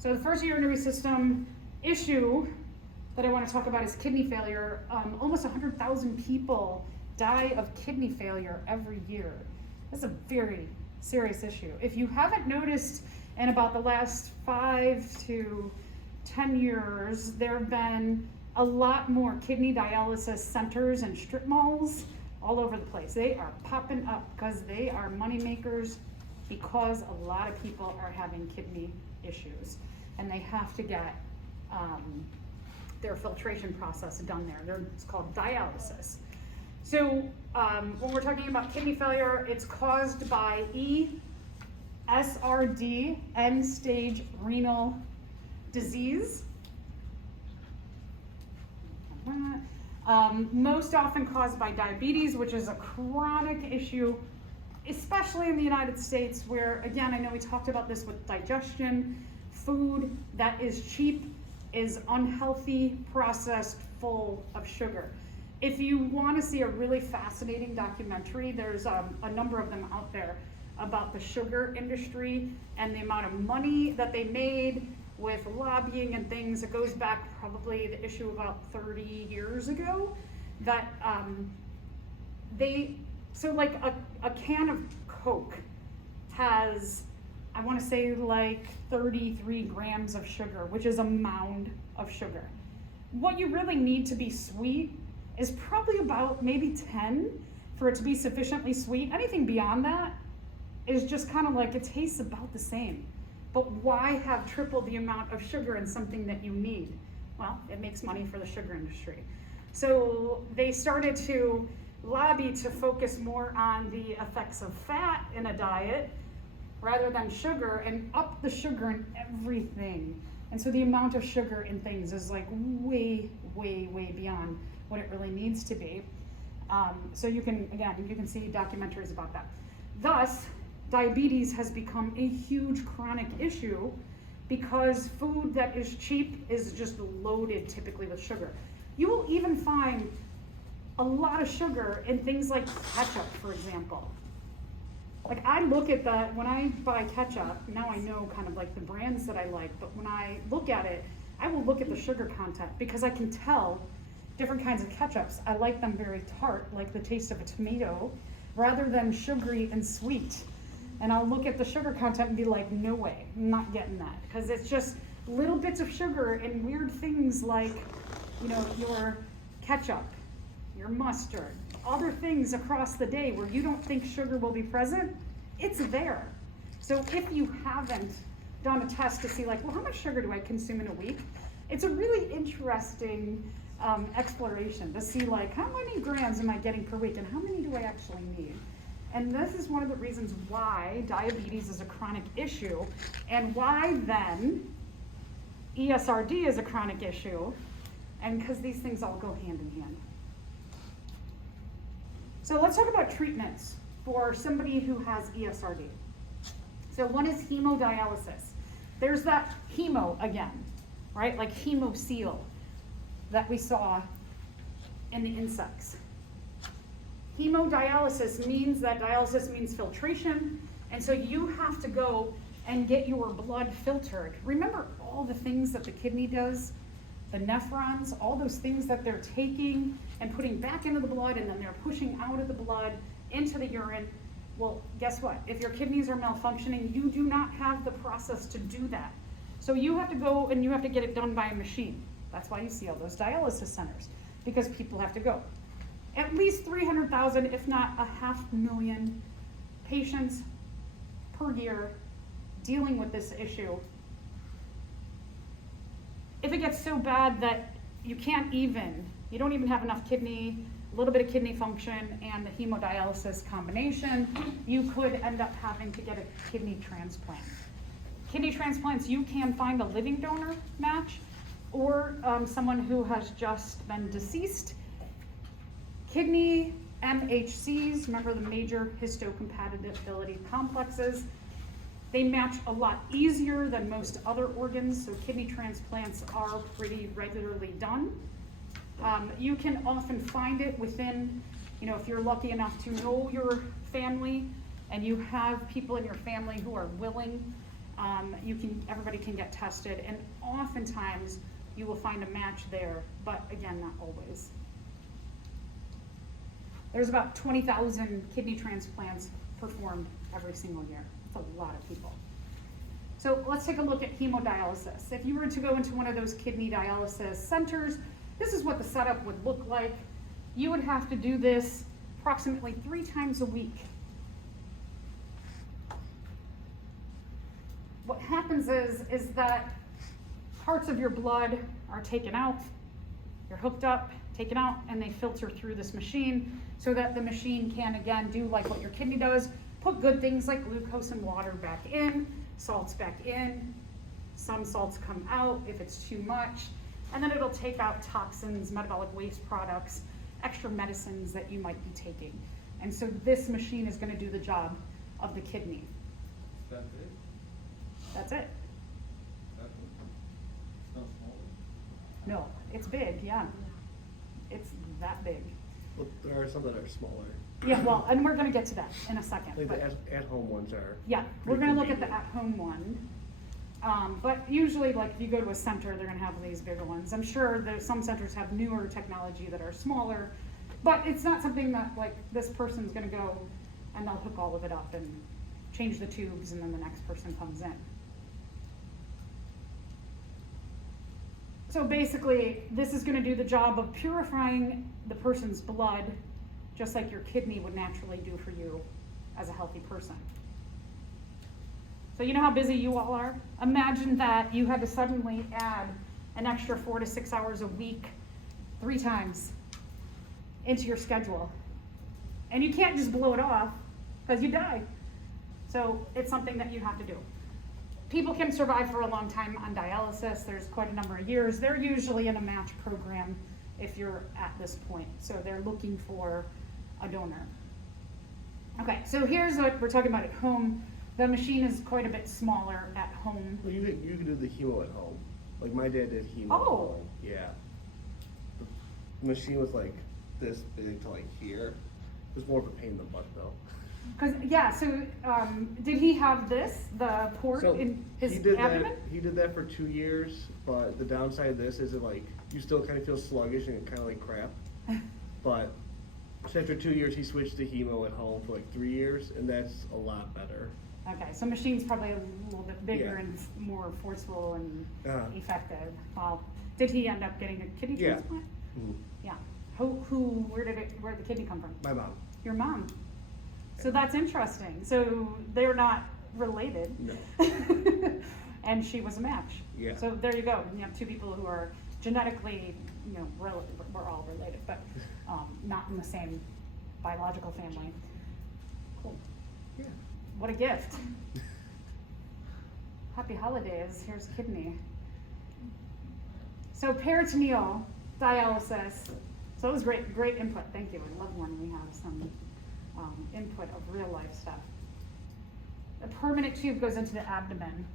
So the first urinary system issue that I want to talk about is kidney failure. Almost 100,000 people die of kidney failure every year. That's a very serious issue. If you haven't noticed, in about the last 5 to 10 years, there have been a lot more kidney dialysis centers and strip malls all over the place. They are popping up because they are money makers, because a lot of people are having kidney issues and they have to get their filtration process done there. It's called dialysis. So when we're talking about kidney failure, it's caused by ESRD, end-stage renal disease. Most often caused by diabetes, which is a chronic issue, especially in the United States, where, again, I know we talked about this with digestion. Food that is cheap is unhealthy, processed, full of sugar. If you want to see a really fascinating documentary, there's a number of them out there about the sugar industry and the amount of money that they made with lobbying and things. It goes back probably the issue about 30 years ago, that so like a can of Coke has, I want to say, like 33 grams of sugar, which is a mound of sugar. What you really need to be sweet is probably about maybe 10 for it to be sufficiently sweet. Anything beyond that is just kind of like, it tastes about the same. But why have triple the amount of sugar in something that you need? Well, it makes money for the sugar industry. So they started to lobby to focus more on the effects of fat in a diet rather than sugar, and up the sugar in everything. And so the amount of sugar in things is like way, way, way beyond what it really needs to be. So you can see documentaries about that. Thus, diabetes has become a huge chronic issue because food that is cheap is just loaded typically with sugar. You will even find a lot of sugar in things like ketchup, for example. Like, I look at that when I buy ketchup, now I know kind of like the brands that I like, but when I look at it, I will look at the sugar content because I can tell different kinds of ketchups. I like them very tart, like the taste of a tomato, rather than sugary and sweet. And I'll look at the sugar content and be like, no way, I'm not getting that. Because it's just little bits of sugar and weird things like, your ketchup, your mustard, other things across the day where you don't think sugar will be present, it's there. So if you haven't done a test to see like, well, how much sugar do I consume in a week? It's a really interesting exploration to see like, how many grams am I getting per week and how many do I actually need? And this is one of the reasons why diabetes is a chronic issue, and why then ESRD is a chronic issue, and because these things all go hand in hand. So let's talk about treatments for somebody who has ESRD. So one is hemodialysis. There's that hemo again, right? Like hemocoel that we saw in the insects. Hemodialysis means that dialysis means filtration, and so you have to go and get your blood filtered. Remember all the things that the kidney does, the nephrons, all those things that they're taking and putting back into the blood, and then they're pushing out of the blood into the urine. Well, guess what? If your kidneys are malfunctioning, you do not have the process to do that. So you have to go and you have to get it done by a machine. That's why you see all those dialysis centers, because people have to go. At least 300,000, if not 500,000 patients per year dealing with this issue. If it gets so bad that you don't even have enough kidney, a little bit of kidney function, and the hemodialysis combination, you could end up having to get a kidney transplant. Kidney transplants, you can find a living donor match or someone who has just been deceased. Kidney MHCs, remember the major histocompatibility complexes, they match a lot easier than most other organs, so kidney transplants are pretty regularly done. You can often find it within, if you're lucky enough to know your family and you have people in your family who are willing Everybody can get tested, and oftentimes you will find a match there, but again, not always. There's about 20,000 kidney transplants performed every single year. That's a lot of people. So let's take a look at hemodialysis. If you were to go into one of those kidney dialysis centers, this is what the setup would look like. You would have to do this approximately 3 times a week. What happens is that parts of your blood are taken out, you're hooked up, taken out, and they filter through this machine so that the machine can, again, do like what your kidney does, put good things like glucose and water back in, salts back in, some salts come out if it's too much, and then it'll take out toxins, metabolic waste products, extra medicines that you might be taking. And so this machine is going to do the job of the kidney. Is that big? That's it. It's not small? No, it's big, yeah. It's that big. Well, there are some that are smaller. Yeah, well, and we're gonna get to that in a second. Like but the at-home ones are. yeah, we're pretty gonna look at the convenient. at-home one. But usually, like, if you go to a center, they're gonna have these bigger ones. I'm sure that some centers have newer technology that are smaller, but it's not something that, like, this person's gonna go and they'll hook all of it up and change the tubes and then the next person comes in. So basically, this is gonna do the job of purifying the person's blood, just like your kidney would naturally do for you as a healthy person. So you know how busy you all are? Imagine that you had to suddenly add an extra 4 to 6 hours a week, 3 times into your schedule. And you can't just blow it off because you die. So it's something that you have to do. People can survive for a long time on dialysis. There's quite a number of years. They're usually in a match program if you're at this point. So they're looking for a donor. Okay, so here's what we're talking about at home. The machine is quite a bit smaller at home. Well, you can do the hemo at home. Like my dad did hemo. Oh. At home. Yeah. The machine was like this big to like here. It was more of a pain in the butt though. Cause yeah, so did he have this, the port So in his he did abdomen? that. He did that for 2 years, but the downside of this is that like you still kind of feel sluggish and kind of like crap. But after 2 years, he switched to hemo at home for like 3 years, and that's a lot better. Okay, so machine's probably a little bit bigger Yeah. and more forceful and effective. Uh-huh. Did he end up getting a kidney Yeah. transplant? Mhm. Yeah. Where did the kidney come from? My mom. Your mom. So that's interesting. So they're not related. No. And she was a match. Yeah. So there you go. You have 2 people who are genetically, we're all related, but not in the same biological family. Cool. Yeah. What a gift. Happy holidays. Here's kidney. So peritoneal dialysis. So it was great input. Thank you. I love when we have some input of real life stuff. A permanent tube goes into the abdomen.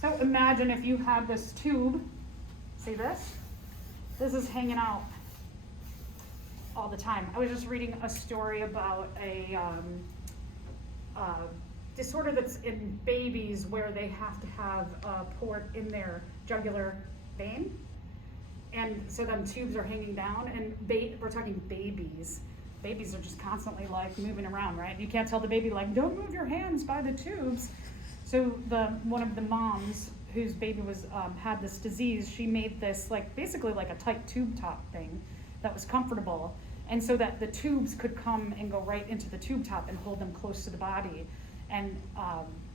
So imagine if you had this tube. See this? This is hanging out all the time. I was just reading a story about a disorder that's in babies where they have to have a port in their jugular vein. And so then tubes are hanging down, and we're talking babies. Babies are just constantly like moving around, right? You can't tell the baby like, don't move your hands by the tubes. So one of the moms whose baby was had this disease, she made this basically like a tight tube top thing that was comfortable, and so that the tubes could come and go right into the tube top and hold them close to the body. And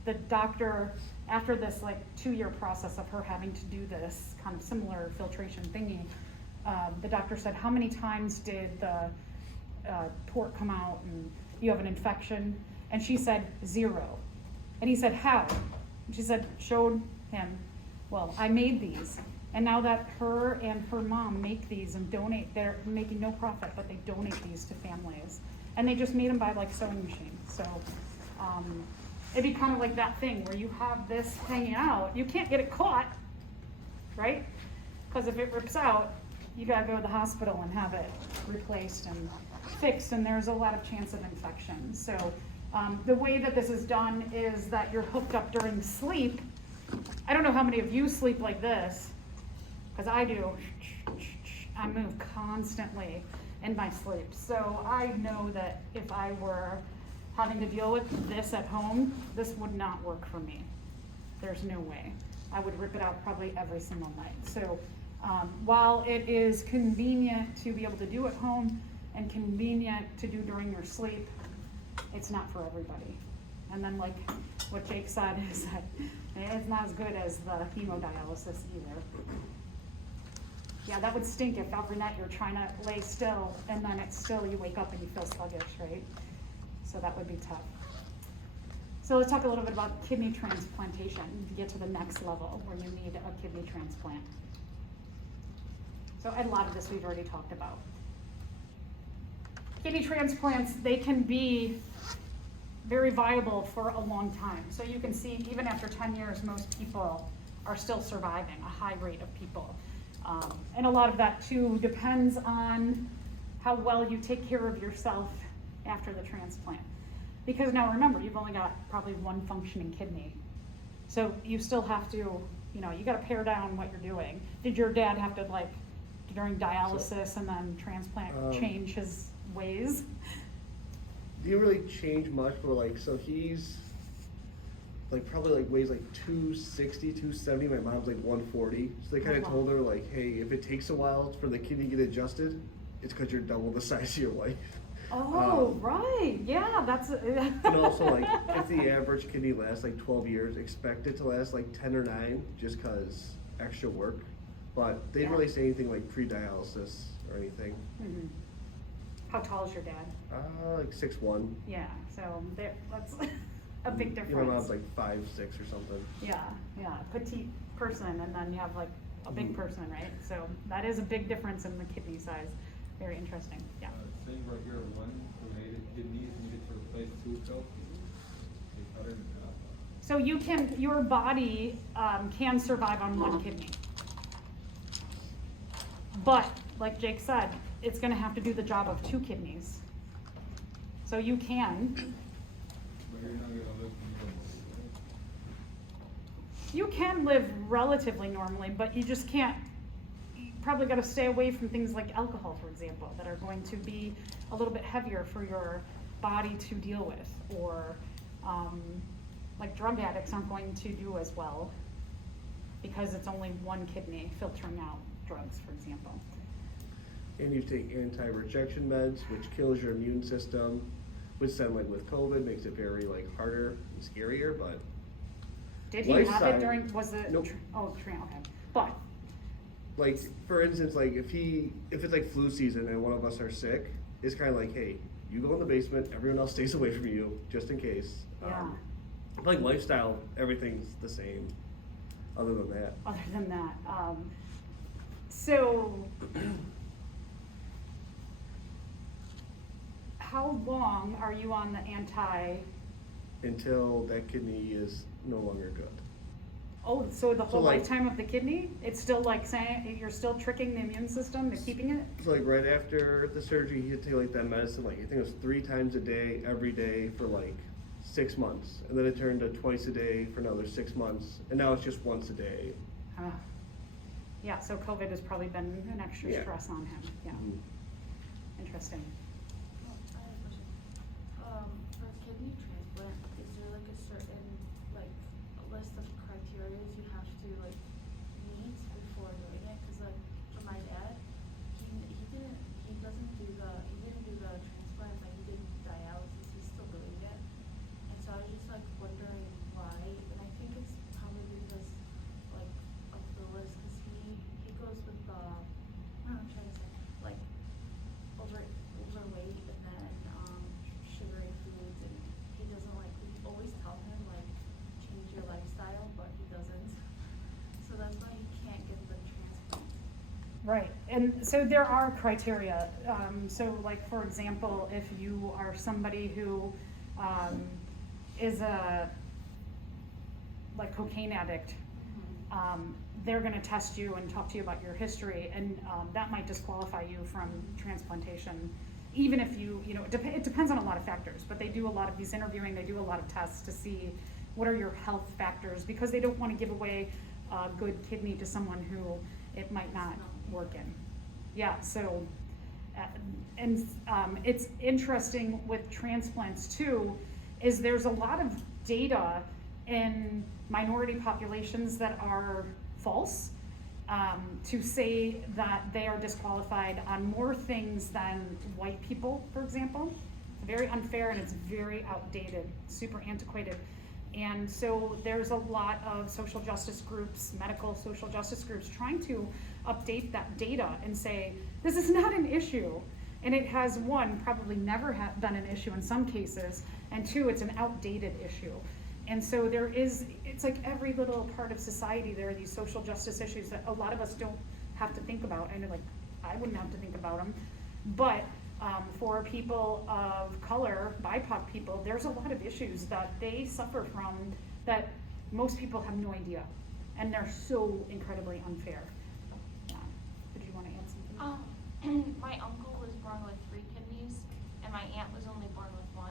the doctor, after this 2-year process of her having to do this kind of similar filtration thingy, the doctor said, how many times did the port come out and you have an infection? And she said 0. And he said, how? And she said, showed him, well, I made these. And now that her and her mom make these and donate, they're making no profit, but they donate these to families. And they just made them by sewing machines. So it'd be kind of like that thing where you have this hanging out. You can't get it caught, right? Because if it rips out, you gotta go to the hospital and have it replaced. And fixed and there's a lot of chance of infection. So the way that this is done is that you're hooked up during sleep. I don't know how many of you sleep like this, because I do. I move constantly in my sleep. So I know that if I were having to deal with this at home, this would not work for me. There's no way. I would rip it out probably every single night. So while it is convenient to be able to do at home and convenient to do during your sleep, it's not for everybody. And then like what Jake said is that it's not as good as the hemodialysis either. Yeah, that would stink if every night you're trying to lay still and then it's still, you wake up and you feel sluggish, right? So that would be tough. So let's talk a little bit about kidney transplantation to get to the next level where you need a kidney transplant. So a lot of this we've already talked about. Kidney transplants, they can be very viable for a long time. So you can see even after 10 years, most people are still surviving, a high rate of people. And a lot of that too depends on how well you take care of yourself after the transplant. Because now remember, you've only got probably one functioning kidney. So you still have to, you know, you gotta pare down what you're doing. Did your dad have to like, during dialysis and then transplant, change his ways? Didn't really change much, but like, so he's like probably like weighs like 260, 270. My mom's like 140. So they kind of told her like, hey, if it takes a while for the kidney to get adjusted, it's because you're double the size of your wife. Oh, right, yeah, that's. And also like, if the average kidney lasts like 12 years, expect it to last like 10 or 9 just because extra work. But they didn't really say anything like pre-dialysis or anything. Mm-hmm. How tall is your dad? Like 6'1". Yeah, so that's a big difference. My mom's like 5'6" or something. Yeah, petite person, and then you have like a big person, right? So that is a big difference in the kidney size. Very interesting, yeah. Saying right here, one donated kidneys needed to replace 2 failed kidneys. They cut it in half. So you can, your body can survive on one kidney. But, like Jake said, it's gonna have to do the job of 2 kidneys. So you can. But you're not gonna live normally, right? You can live relatively normally, but you just can't. You probably got to stay away from things like alcohol, for example, that are going to be a little bit heavier for your body to deal with, or like drug addicts aren't going to do as well because it's only one kidney filtering out drugs, for example. And you take anti-rejection meds, which kills your immune system, which then like with COVID makes it very like harder and scarier, but. Did he have it during, was it? Nope. Okay. But. Like, for instance, like if it's like flu season and one of us are sick, it's kind of like, hey, you go in the basement, everyone else stays away from you, just in case. Yeah. Like lifestyle, everything's the same, other than that. Other than that, so how long are you on the Until that kidney is no longer good. Oh, so the whole like- lifetime of the kidney? It's still like saying, you're still tricking the immune system to keeping it? So like right after the surgery, he had to take like that medicine, like I think it was 3 times a day, every day for like 6 months. And then it turned to twice a day for another 6 months. And now it's just once a day. Yeah, so COVID has probably been an extra Yeah. stress on him, yeah. Mhm. Interesting. I have a question. For kidney transplant, is there like a certain, like, a list of criteria you have to, like, meet before doing it? Cause like, for my dad, he didn't do the transplant, but he did dialysis, he's still doing it. And so I was just like wondering why, and I think it's probably because, like, of the list, cause he goes with the, I don't know, I'm trying to say, like, overweight and then sugary foods, and he doesn't like, we always tell him like change your lifestyle, but he doesn't. So that's why he can't get the transplant. Right, and so there are criteria. So like, for example, if you are somebody who is a like cocaine addict, they're gonna test you and talk to you about your history, and that might disqualify you from transplantation even if you know, it depends on a lot of factors, but they do a lot of these interviewing, they do a lot of tests to see what are your health factors, because they don't want to give away a good kidney to someone who it might not work in. Yeah, so, it's interesting with transplants too, is there's a lot of data in minority populations that are false, to say that they are disqualified on more things than white people, for example. It's very unfair and it's very outdated, super antiquated. And so there's a lot of social justice groups, medical social justice groups, trying to update that data and say, this is not an issue. And it has, one, probably never been an issue in some cases, and two, it's an outdated issue. And so there is, it's like every little part of society, there are these social justice issues that a lot of us don't have to think about. I know, like, I wouldn't have to think about them. But for people of color, BIPOC people, there's a lot of issues that they suffer from that most people have no idea. And they're so incredibly unfair. Yeah. Did you want to add something? My uncle was born with 3 kidneys, and my aunt was only born with 1.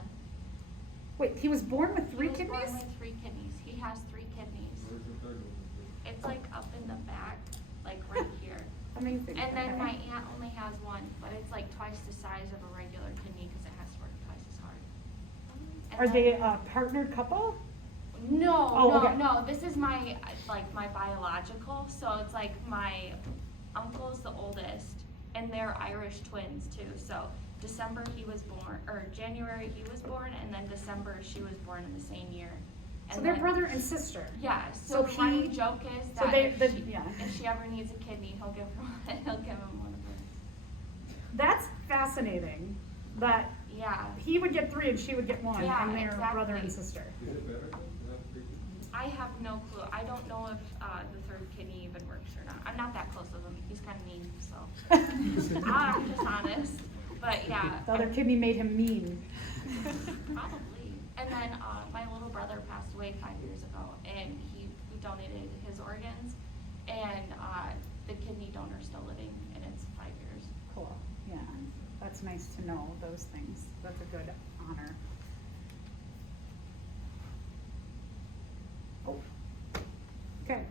Wait, he was born with 3 He was kidneys? born with 3 kidneys. He has 3 kidneys. Where's the third one? It's like up in the back, like right here. Amazing. And then Okay. my aunt only has 1, but it's like twice the size of a regular kidney because it has to work twice as hard. And Are then- they a partnered couple? No, Oh, no, okay. no. This is my my biological. So it's like my uncle's the oldest, and they're Irish twins too. So December he was born, or January he was born, and then December she was born in the same year. So And they're then- brother and sister. Yeah. So So the running he- joke is so that they- if, the- she, yeah. if she ever needs a kidney, he'll give him one of hers. That's fascinating. That Yeah. he would get 3 and she would get 1, Yeah, and they're brother and exactly. sister. Is it better to have 3 kidneys? I have no clue. I don't know if the 3rd kidney even works or not. I'm not that close with him. He's kind of mean, so I'm just honest. But yeah, The other kidney made him mean. probably. And then my little brother passed away 5 years ago, and we donated his organs, and the kidney donor's still living, and it's 5 years. Cool. Yeah, that's nice to know those things. That's a good honor. Oh. Okay.